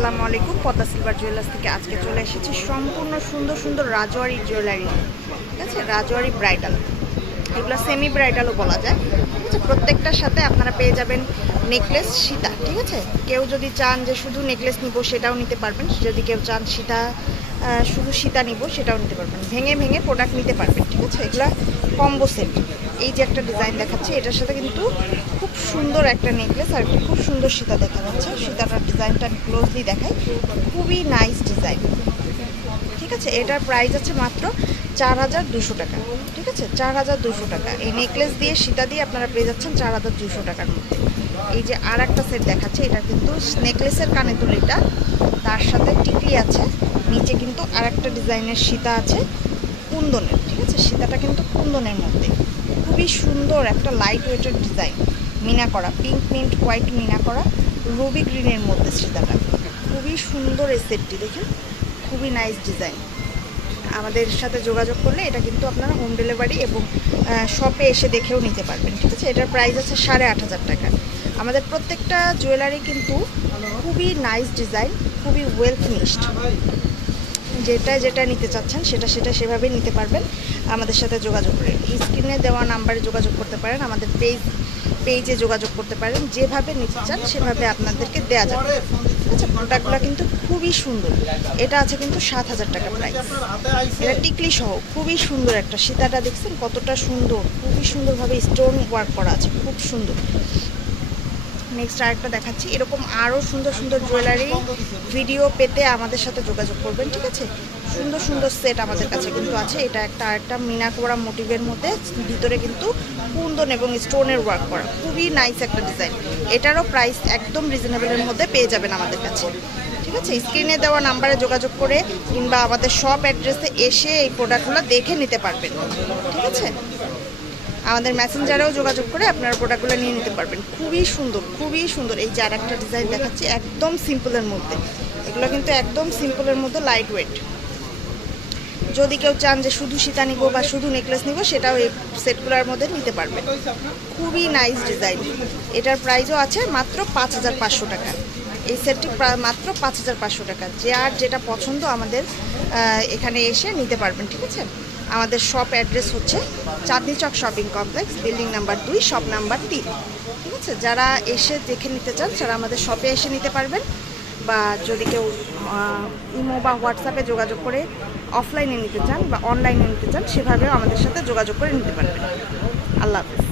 আসসালামু আলাইকুম। Padma silver jewellers থেকে আজকে চলে এসেছি সম্পূর্ণ সুন্দর সুন্দর রাজওয়ারি জুয়েলারি, ঠিক আছে। রাজওয়ারি ব্রাইডাল, এগুলো সেমি ব্রাইডালও বলা যায়, ঠিক আছে। প্রত্যেকটার সাথে আপনারা পেয়ে যাবেন নেকলেস, সীতা, ঠিক আছে। কেউ যদি চান যে শুধু নেকলেস নিব সেটাও নিতে পারবেন, যদি কেউ চান সীতা শুধু সীতা নিব সেটাও নিতে পারবেন, ভেঙে ভেঙে প্রোডাক্ট নিতে পারবেন, ঠিক আছে। এগুলো কম্বো সেট। এই যে একটা ডিজাইন দেখাচ্ছি, এটার সাথে কিন্তু খুব সুন্দর একটা নেকলেস আর খুব সুন্দর সীতা দেখা যাচ্ছে। সীতাটার ডিজাইনটা আমি ক্লোজলি দেখাই, খুবই নাইস ডিজাইন, ঠিক আছে। এটার প্রাইস আছে মাত্র 4200 টাকা, ঠিক আছে। 4200 টাকা এই নেকলেস দিয়ে সীতা দিয়ে আপনারা পেয়ে যাচ্ছেন 4200 টাকার মধ্যে। এই যে আর একটা সেট দেখাচ্ছে, এটা কিন্তু নেকলেসের কানে তুলিটা, তার সাথে টিকলি আছে, নিচে কিন্তু আর একটা ডিজাইনের সীতা আছে কুন্দনের, ঠিক আছে। সীতাটা কিন্তু কুন্দনের মধ্যে, খুবই সুন্দর একটা লাইট ওয়েটের ডিজাইন, মিনা করা, পিঙ্ক মিন্ট হোয়াইট মিনা করা, রুবি গ্রিনের মধ্যে সীতাটা, খুবই সুন্দর এই সেটটি দেখেন, খুবই নাইস ডিজাইন। আমাদের সাথে যোগাযোগ করলে এটা কিন্তু আপনারা হোম ডেলিভারি এবং শপে এসে দেখেও নিতে পারবেন, ঠিক আছে। এটার প্রাইস আছে 8500 টাকা। আমাদের প্রত্যেকটা জুয়েলারি কিন্তু খুবই নাইস ডিজাইন, খুবই ওয়েল ফিনিশড। যেটা যেটা নিতে চাচ্ছেন সেটা সেভাবে নিতে পারবেন আমাদের সাথে যোগাযোগ করে। স্ক্রিনে দেওয়া নাম্বারে যোগাযোগ করতে পারেন, আমাদের পেজে যোগাযোগ করতে পারেন, যেভাবে নিতে চান সেভাবে আপনাদেরকে দেওয়া যাবে, ঠিক আছে। প্রোডাক্টগুলো কিন্তু খুবই সুন্দর। এটা আছে কিন্তু 7000 টাকা প্রাইস, এটা টিকলি সহ, খুবই সুন্দর একটা সীতাটা দেখছেন কতটা সুন্দর, খুবই সুন্দরভাবে স্টোন ওয়ার্ক করা আছে, খুব সুন্দর। নেক্সট আরেকটা দেখাচ্ছি, এরকম আরও সুন্দর সুন্দর জুয়েলারি ভিডিও পেতে আমাদের সাথে যোগাযোগ করবেন, ঠিক আছে। সুন্দর সুন্দর সেট আমাদের কাছে কিন্তু আছে। এটা আরেকটা মিনা করা মোটিভের মধ্যে, ভিতরে কিন্তু কুন্দন এবং স্টোনের ওয়ার্ক করা, খুবই নাইস একটা ডিজাইন। এটারও প্রাইস একদম রিজনেবলের মধ্যে পেয়ে যাবেন আমাদের কাছে, ঠিক আছে। স্ক্রিনে দেওয়া নাম্বারে যোগাযোগ করে কিংবা আমাদের শপ অ্যাড্রেসে এসে এই প্রোডাক্টগুলো দেখে নিতে পারবেন, ঠিক আছে। আমাদের মেসেঞ্জারেও যোগাযোগ করে আপনারা প্রোডাক্টগুলো নিয়ে নিতে পারবেন, খুবই সুন্দর, খুবই সুন্দর। এই যে আর একটা ডিজাইন দেখাচ্ছি একদম সিম্পলের মধ্যে, এগুলো কিন্তু একদম সিম্পলের মধ্যে লাইট ওয়েট। যদি কেউ চান যে শুধু সীতা নিব বা শুধু নেকলেস নিব সেটাও এই সেটগুলোর মধ্যে নিতে পারবেন, খুবই নাইস ডিজাইন। এটার প্রাইসও আছে মাত্র 5500 টাকা। এই সেটটি মাত্র 5500 টাকা। যে আর যেটা পছন্দ আমাদের এখানে এসে নিতে পারবেন, ঠিক আছে। আমাদের শপ অ্যাড্রেস হচ্ছে Chandni Chowk shopping complex, building number 2, shop number 3, ঠিক আছে। যারা এসে দেখে নিতে চান তারা আমাদের শপে এসে নিতে পারবেন, বা যদি কেউ ইমো বা হোয়াটসঅ্যাপে যোগাযোগ করে অফলাইনে নিতে চান বা অনলাইনে নিতে চান সেভাবেও আমাদের সাথে যোগাযোগ করে নিতে পারবেন। আল্লাহ হাফেজ।